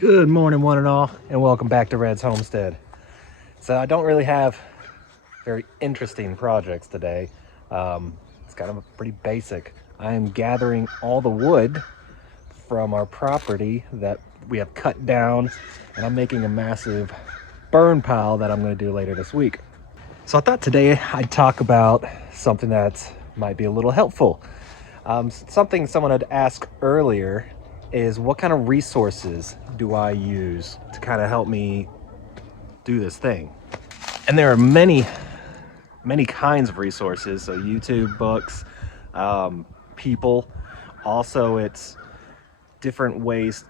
Good morning, one and all, and welcome back to Red's Homestead. So I don't really have very interesting projects today. It's kind of pretty basic. I am gathering all the wood from our property that we have cut down, and I'm making a massive burn pile that I'm going to do later this week. So I thought today I'd talk about something that might be a little helpful. Something someone had asked earlier is, what kind of resources do I use to kind of help me do this thing? And there are many kinds of resources. So YouTube, books, people. Also, it's different ways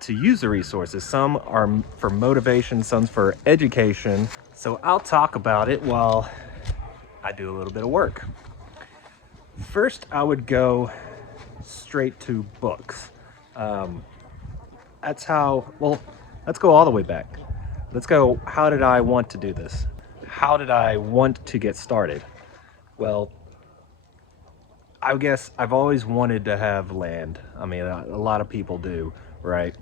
to use the resources. Some are for motivation, some's for education. So I'll talk about it while I do a little bit of work. First, I would go straight to books. That's how, well, let's go all the way back. Let's go, how did I want to do this? How did I want to get started? Well, I guess I've always wanted to have land. I mean, a lot of people do, right?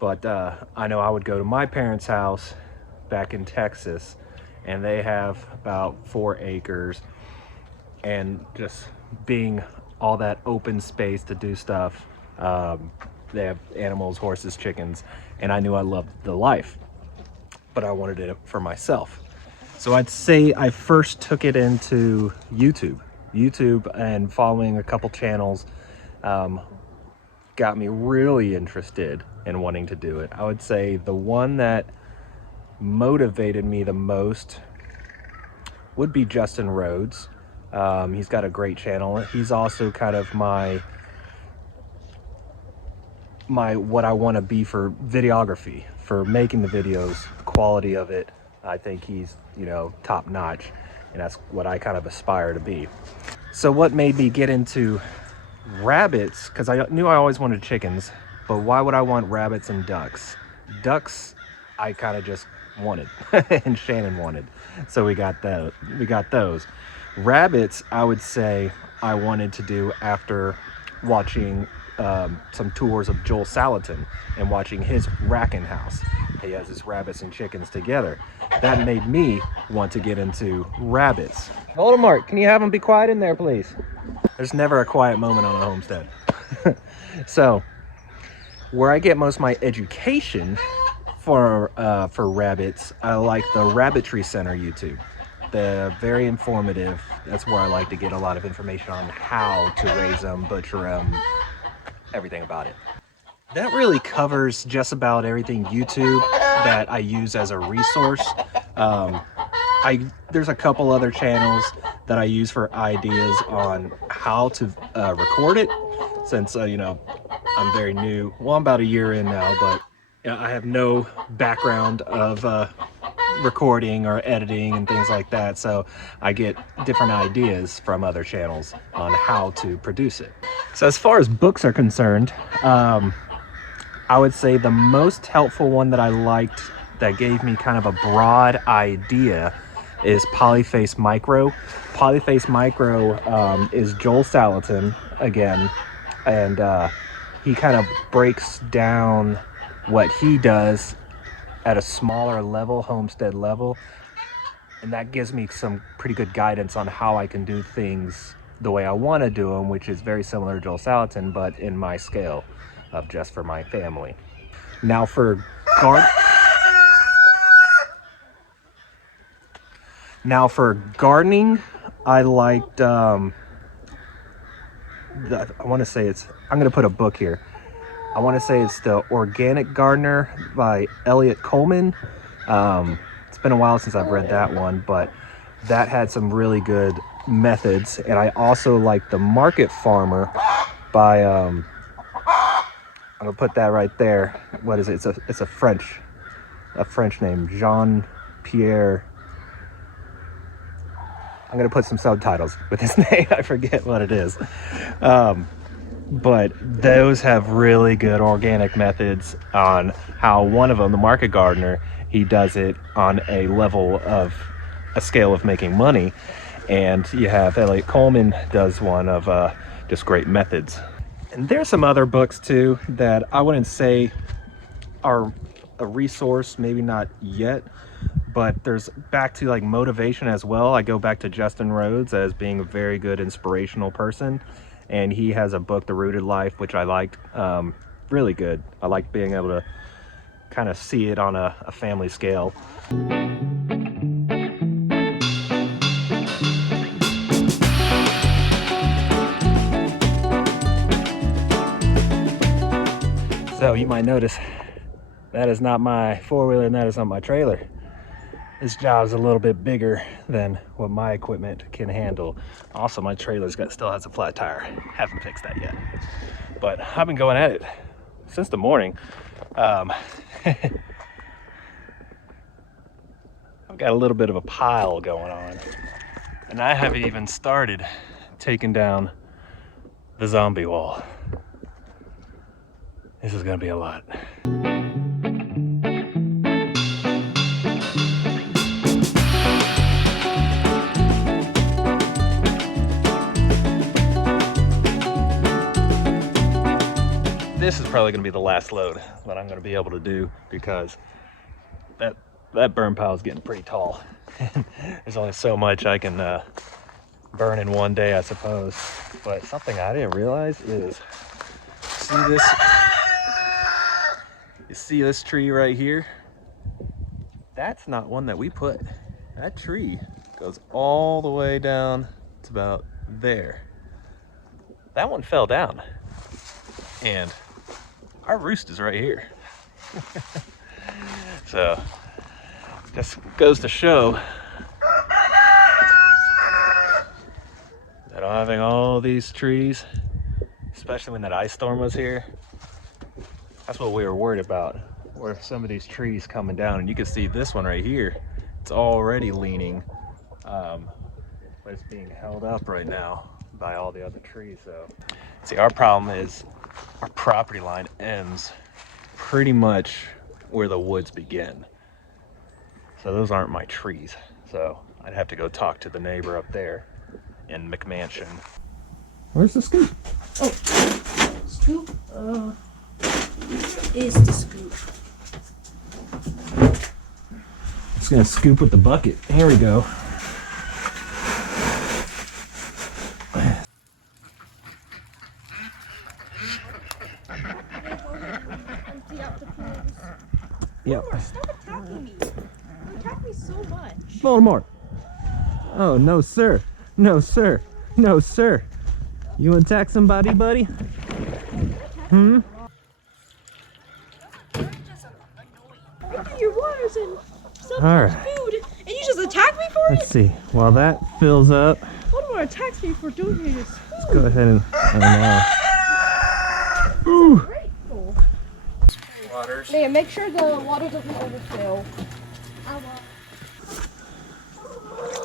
But I know I would go to my parents' house back in Texas, and they have about 4 acres, and just being all that open space to do stuff. They have animals, horses, chickens, and I knew I loved the life, but I wanted it for myself. So I'd say I first took it into YouTube and following a couple channels got me really interested in wanting to do it. I would say the one that motivated me the most would be Justin Rhodes. He's got a great channel. He's also kind of my what I want to be for videography, for making the videos, the quality of it. I think he's, top notch, and that's what I kind of aspire to be. So what made me get into rabbits, because I knew I always wanted chickens, but why would I want rabbits and ducks? Ducks I kind of just wanted and Shannon wanted, so we got those. Rabbits, I would say I wanted to do after watching some tours of Joel Salatin and watching his racking house. He has his rabbits and chickens together. That made me want to get into rabbits. Hold on, Mark. Can you have them be quiet in there, please? There's never a quiet moment on a homestead. So, where I get most of my education for rabbits, I like the Rabbitry Center YouTube. They're very informative. That's where I like to get a lot of information on how to raise them, butcher them, everything about it. That really covers just about everything YouTube that I use as a resource. There's a couple other channels that I use for ideas on how to record it, since I'm very new. Well, I'm about a year in now, but I have no background of recording or editing and things like that, so I get different ideas from other channels on how to produce it. So as far as books are concerned, I would say the most helpful one that I liked that gave me kind of a broad idea is Polyface Micro. Polyface Micro is Joel Salatin again, and he kind of breaks down what he does at a smaller level, homestead level, and that gives me some pretty good guidance on how I can do things the way I want to do them, which is very similar to Joel Salatin, but in my scale of just for my family. Now for gardening, I liked I want to say I'm going to put a book here. I want to say it's The Organic Gardener by Elliot Coleman. It's been a while since I've read that one, but that had some really good methods. And I also like The Market Farmer by I'm gonna put that right there. What is it? It's a French name, Jean-Pierre. I'm gonna put some subtitles with his name. I forget what it is. But those have really good organic methods on how one of them, The Market Gardener, he does it on a level of a scale of making money. And you have Elliot Coleman does one of just great methods. And there's some other books too that I wouldn't say are a resource, maybe not yet, but there's back to like motivation as well. I go back to Justin Rhodes as being a very good inspirational person, and he has a book, The Rooted Life, which I liked. Really good. I like being able to kind of see it on a family scale. So you might notice that is not my four-wheeler and that is not my trailer. This job is a little bit bigger than what my equipment can handle. Also, my trailer's still has a flat tire. Haven't fixed that yet. But I've been going at it since the morning. I've got a little bit of a pile going on. And I haven't even started taking down the zombie wall. This is gonna be a lot. This is probably gonna be the last load that I'm gonna be able to do, because that burn pile is getting pretty tall. There's only so much I can burn in one day, I suppose. But something I didn't realize is, see this? You see this tree right here? That's not one that we put. That tree goes all the way down to about there. That one fell down. And our roost is right here. So, just goes to show that having all these trees, especially when that ice storm was here, that's what we were worried about, were some of these trees coming down. And you can see this one right here, it's already leaning, but it's being held up right now by all the other trees. So, see, our problem is our property line ends pretty much where the woods begin. So those aren't my trees. So I'd have to go talk to the neighbor up there in McMansion. Where's the scoop? Oh, scoop? Is the scoop? Just gonna scoop with the bucket. Here we go. Yep. Stop attacking me. You attack me so much. Voldemort. Oh, no, sir. No, sir. No, sir. You attack somebody, buddy? Hmm? Your waters and some All right. food, and you just attack me for Let's see. While that fills up, Voldemort attacks me for doing this. let's go ahead and. Oh, no. Ooh. Grateful. Waters. Man, make sure the water doesn't overfill.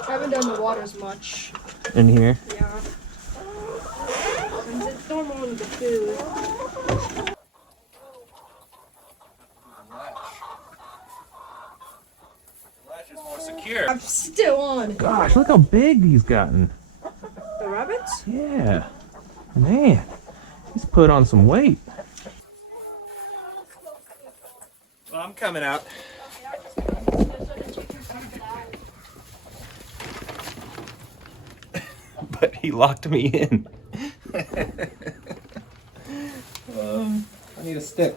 I haven't done the waters much. In here. Yeah. Since it's normal in the food. Secure. I'm still on. Gosh, look how big he's gotten. The rabbits? Yeah. Man, he's put on some weight. Well, I'm coming out. But he locked me in. I need a stick.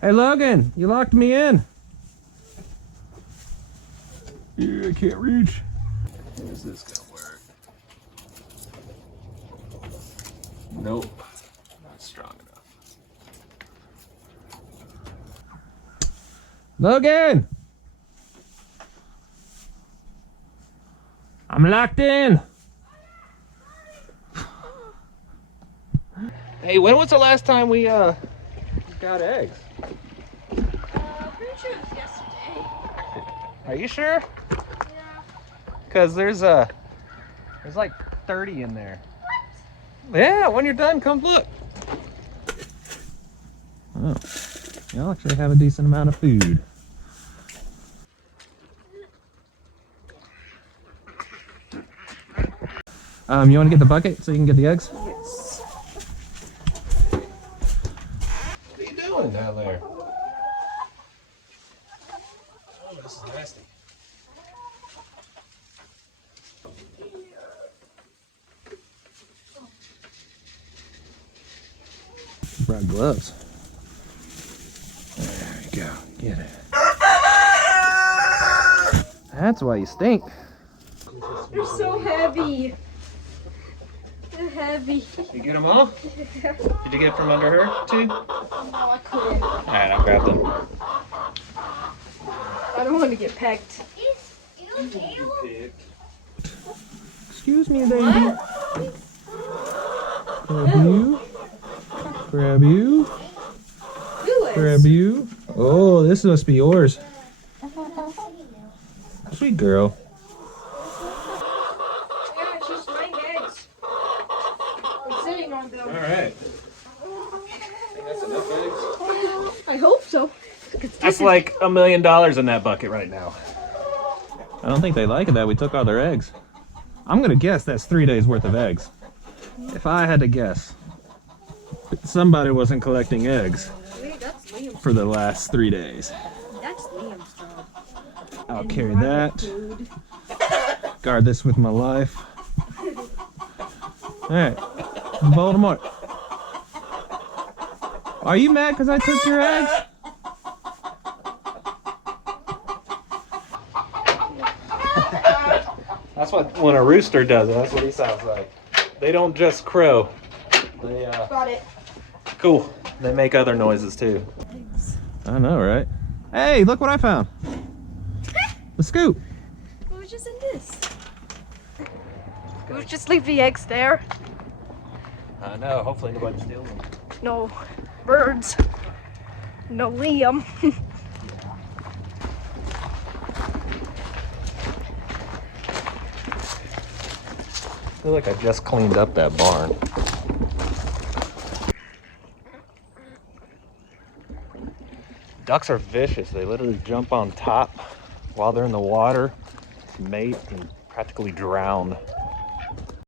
Hey, Logan, you locked me in. Yeah, I can't reach. Is this gonna work? Nope, not strong enough. Logan! I'm locked in. Hey, when was the last time we got eggs? Pretty sure it was yesterday. Are you sure? Yeah. Cause there's like 30 in there. What? Yeah, when you're done, come look. Oh, y'all actually have a decent amount of food. You want to get the bucket so you can get the eggs? Yes. What are you doing down there? brought gloves. There you go. Get it. That's why you stink. They're so heavy. They're heavy. You get them all? Yeah. Did you get from under her too? No, I couldn't. All right, I'll grab them. I don't want to get pecked. Excuse me, baby. Grab you. Grab you. Grab you. Oh, this must be yours. Sweet girl. Yeah, she's laying eggs. I'm sitting on them. All right. Think that's enough eggs? I hope so. That's like $1 million in that bucket right now. I don't think they like it that we took all their eggs. I'm gonna guess that's 3 days worth of eggs. If I had to guess, somebody wasn't collecting eggs Wait, that's Liam's. for the last 3 days. That's Liam's job. I'll carry that. Guard this with my life. All right, Voldemort. Are you mad because I took your eggs? That's what when a rooster does it. That's what he sounds like. They don't just crow. They Got it. cool. They make other noises too. I know, right? Hey, look what I found. The scoop. What was just in this? We'll just leave the eggs there. I know. Hopefully nobody steals them. No birds. No Liam. I feel like I just cleaned up that barn. Ducks are vicious. They literally jump on top while they're in the water to mate and practically drown